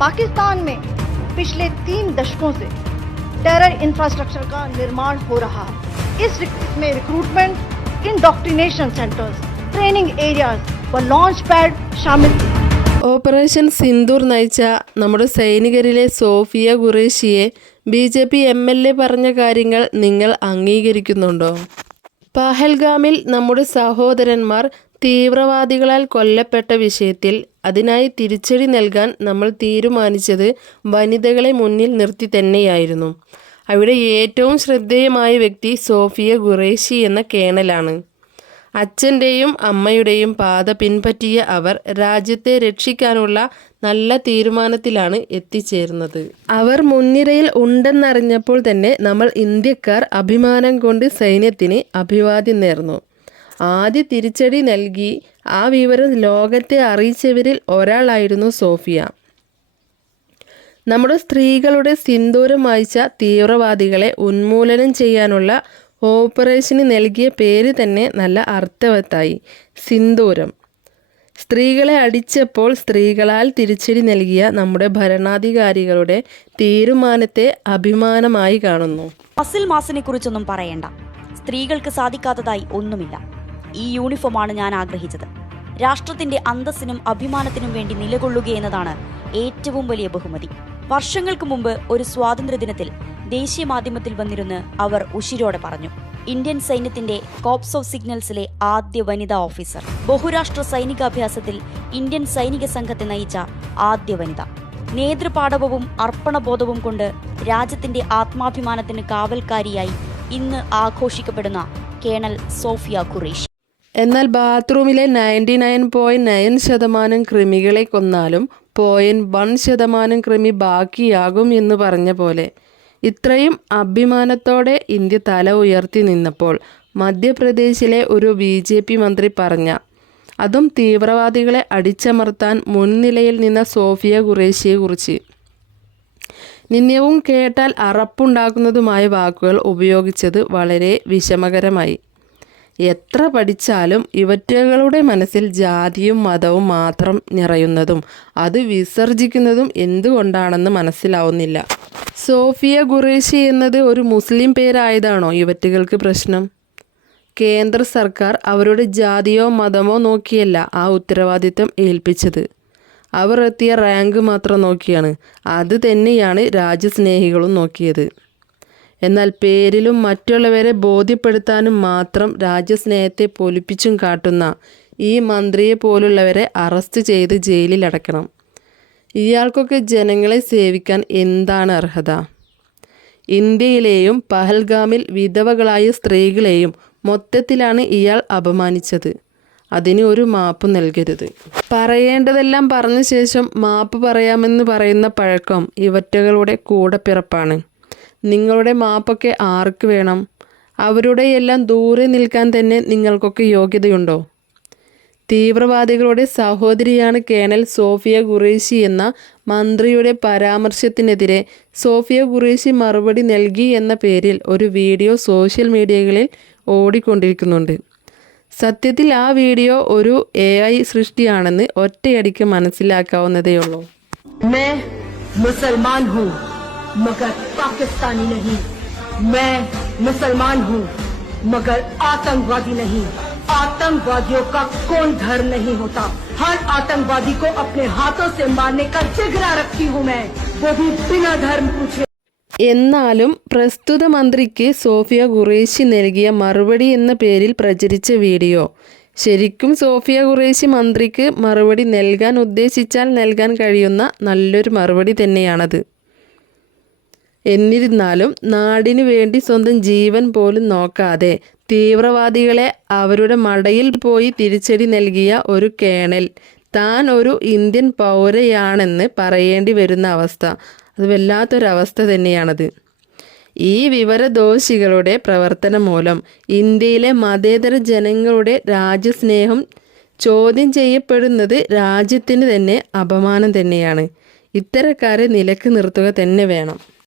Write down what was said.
पाकिस्तान में पिछले तीन दशकों से टेरर इंफ्रास्ट्रक्चर का निर्माण हो रहा है इस रिक- में recruitment indoctrination centres training areas व लॉन्च पैड शामिल थे ഓപ്പറേഷൻ സിന്ദൂർ നയിച്ച നമ്മുടെ സൈനികരിലെ Sophia ഖുറേഷിയെ B J P M L A പറഞ്ഞ കാര്യങ്ങൾ നിങ്ങൾ അംഗീകരിക്കുന്നുണ്ടോ പഹൽഗാമിൽ നമ്മുടെ സഹോദരന്മാർ തീവ്രവാദികളാൽ കൊല്ലപ്പെട്ട വിഷയത്തിൽ അതിനായി തിരിച്ചടി നൽകാൻ നമ്മൾ തീരുമാനിച്ചത് വനിതകളെ മുന്നിൽ നിർത്തി തന്നെയായിരുന്നു. അവിടെ ഏറ്റവും ശ്രദ്ധേയമായ വ്യക്തി സോഫിയ ഖുറേഷി എന്ന കേണലാണ്. അച്ഛന്റെയും അമ്മയുടെയും പാത പിൻപറ്റിയ അവർ രാജ്യത്തെ രക്ഷിക്കാനുള്ള നല്ല തീരുമാനത്തിലാണ് എത്തിച്ചേർന്നത്. അവർ മുൻനിരയിൽ ഉണ്ടെന്നറിഞ്ഞപ്പോൾ തന്നെ നമ്മൾ ഇന്ത്യക്കാർ അഭിമാനം കൊണ്ട് സൈന്യത്തിന് അഭിവാദ്യം നേർന്നു. ആദ്യ തിരിച്ചടി നൽകി. ആ വിവരം ലോകത്തെ അറിയിച്ചവരിൽ ഒരാളായിരുന്നു സോഫിയ. നമ്മുടെ സ്ത്രീകളുടെ സിന്ദൂരം വായിച്ച തീവ്രവാദികളെ ഉന്മൂലനം ചെയ്യാനുള്ള ഓപ്പറേഷന് നൽകിയ പേര് തന്നെ നല്ല അർത്ഥവത്തായി. സിന്ദൂരം. സ്ത്രീകളെ അടിച്ചപ്പോൾ സ്ത്രീകളാൽ തിരിച്ചടി നൽകിയ നമ്മുടെ ഭരണാധികാരികളുടെ തീരുമാനത്തെ അഭിമാനമായി കാണുന്നു. അസിൽ മാസിനെ കുറിച്ചൊന്നും പറയണ്ട. സ്ത്രീകൾക്ക് സാധിക്കാത്തതായി ഒന്നുമില്ല. ഈ യൂണിഫോമാണ് ഞാൻ ആഗ്രഹിച്ചത്. രാഷ്ട്രത്തിന്റെ അന്തസ്സിനും അഭിമാനത്തിനും വേണ്ടി നിലകൊള്ളുക എന്നതാണ് ഏറ്റവും വലിയ ബഹുമതി. വർഷങ്ങൾക്ക് മുമ്പ് ഒരു സ്വാതന്ത്ര്യദിനത്തിൽ ദേശീയ മാധ്യമത്തിൽ വന്നിരുന്ന് അവർ ഉശിരോടെ പറഞ്ഞു. ഇന്ത്യൻ സൈന്യത്തിന്റെ കോപ്സ് ഓഫ് സിഗ്നൽസിലെ ആദ്യ വനിതാ ഓഫീസർ. ബഹുരാഷ്ട്ര സൈനികാഭ്യാസത്തിൽ ഇന്ത്യൻ സൈനിക സംഘത്തെ നയിച്ച ആദ്യ വനിത. നേതൃപാഠവും അർപ്പണബോധവും കൊണ്ട് രാജ്യത്തിന്റെ ആത്മാഭിമാനത്തിന് കാവൽക്കാരിയായി ഇന്ന് ആഘോഷിക്കപ്പെടുന്ന കേണൽ സോഫിയ ഖുറേഷി. എന്നാൽ ബാത്റൂമിലെ നയന്റി നയൻ പോയിന്റ് നയൻ ശതമാനം കൃമികളെ കൊന്നാലും പോയിന്റ് വൺ ശതമാനം കൃമി ബാക്കിയാകും എന്ന് പറഞ്ഞ പോലെ. ഇത്രയും അഭിമാനത്തോടെ ഇന്ത്യ തല ഉയർത്തി നിന്നപ്പോൾ മധ്യപ്രദേശിലെ ഒരു ബി ജെ പി മന്ത്രി പറഞ്ഞ അതും തീവ്രവാദികളെ അടിച്ചമർത്താൻ മുൻനിലയിൽ നിന്ന സോഫിയ ഖുറേഷിയെക്കുറിച്ച് നിന്ദ്യവും കേട്ടാൽ അറപ്പുണ്ടാക്കുന്നതുമായ വാക്കുകൾ ഉപയോഗിച്ചത് വളരെ വിഷമകരമായി. എത്ര പഠിച്ചാലും ഇവറ്റകളുടെ മനസ്സിൽ ജാതിയും മതവും മാത്രം നിറയുന്നതും അത് വിസർജിക്കുന്നതും എന്തുകൊണ്ടാണെന്ന് മനസ്സിലാവുന്നില്ല. സോഫിയ ഖുറേഷി എന്നത് ഒരു മുസ്ലിം പേരായതാണോ ഇവറ്റകൾക്ക് പ്രശ്നം? കേന്ദ്ര സർക്കാർ അവരുടെ ജാതിയോ മതമോ നോക്കിയല്ല ആ ഉത്തരവാദിത്തം ഏൽപ്പിച്ചത്. അവർ എത്തിയ റാങ്ക് മാത്രം നോക്കിയാണ്. അത് തന്നെയാണ് രാജ്യസ്നേഹികളും നോക്കിയത്. എന്നാൽ പേരിലും മറ്റുള്ളവരെ ബോധ്യപ്പെടുത്താനും മാത്രം രാജ്യസ്നേഹത്തെ പൊലിപ്പിച്ചും കാട്ടുന്ന ഈ മന്ത്രിയെ പോലുള്ളവരെ അറസ്റ്റ് ചെയ്ത് ജയിലിൽ അടയ്ക്കണം. ഇയാൾക്കൊക്കെ ജനങ്ങളെ സേവിക്കാൻ എന്താണ് അർഹത? ഇന്ത്യയിലെയും പഹൽഗാമിൽ വിധവകളായ സ്ത്രീകളെയും മൊത്തത്തിലാണ് ഇയാൾ അപമാനിച്ചത്. അതിന് ഒരു മാപ്പ് നൽകരുത്. പറയേണ്ടതെല്ലാം പറഞ്ഞ ശേഷം മാപ്പ് പറയാമെന്ന് പറയുന്ന പഴക്കം ഇവറ്റകളുടെ കൂടപ്പിറപ്പാണ്. നിങ്ങളുടെ മാപ്പൊക്കെ ആർക്ക് വേണം? അവരുടെ എല്ലാം ദൂരെ നിൽക്കാൻ തന്നെ നിങ്ങൾക്കൊക്കെ യോഗ്യതയുണ്ടോ? തീവ്രവാദികളുടെ സഹോദരിയാണ് കേണൽ സോഫിയ ഖുറേഷി എന്ന മന്ത്രിയുടെ പരാമർശത്തിനെതിരെ സോഫിയ ഖുറേഷി മറുപടി നൽകി എന്ന പേരിൽ ഒരു വീഡിയോ സോഷ്യൽ മീഡിയകളിൽ ഓടിക്കൊണ്ടിരിക്കുന്നുണ്ട്. സത്യത്തിൽ ആ വീഡിയോ ഒരു എ ഐ സൃഷ്ടിയാണെന്ന് ഒറ്റയടിക്ക് മനസ്സിലാക്കാവുന്നതേയുള്ളൂ. മുസൽമാൻ ഹൂ मगर पाकिस्तानी नहीं मैं मुसलमान हूँ मगर आतंकवादी नहीं आतंकवादियों का कोई धर्म नहीं होता हर आतंकवादी को अपने हाथों से मारने का जिगरा रखती हूँ मैं वो भी बिना धर्म पूछे എന്നാലും പ്രസ്തുത മന്ത്രിക്ക് സോഫിയ ഖുറേഷി നൽകിയ മറുപടി എന്ന പേരിൽ പ്രചരിച്ച വീഡിയോ ശരിക്കും സോഫിയ ഖുറേഷി മന്ത്രിക്ക് മറുപടി നൽകാൻ ഉദ്ദേശിച്ചാൽ നൽകാൻ കഴിയുന്ന നല്ലൊരു മറുപടി തന്നെയാണത് എന്നിരുന്നാലും നാടിനു വേണ്ടി സ്വന്തം ജീവൻ പോലും നോക്കാതെ തീവ്രവാദികളെ അവരുടെ മടയിൽ പോയി തിരിച്ചടി നൽകിയ ഒരു കേണൽ. താൻ ഒരു ഇന്ത്യൻ പൗരയാണെന്ന് പറയേണ്ടി വരുന്ന അവസ്ഥ. അത് വല്ലാത്തൊരവസ്ഥ തന്നെയാണത്. ഈ വിവരദോഷികളുടെ പ്രവർത്തനം മൂലം ഇന്ത്യയിലെ മതേതര ജനങ്ങളുടെ രാജ്യസ്നേഹം ചോദ്യം ചെയ്യപ്പെടുന്നത് രാജ്യത്തിന് തന്നെ അപമാനം തന്നെയാണ്. ഇത്തരക്കാരെ നിലയ്ക്ക് നിർത്തുക തന്നെ വേണം.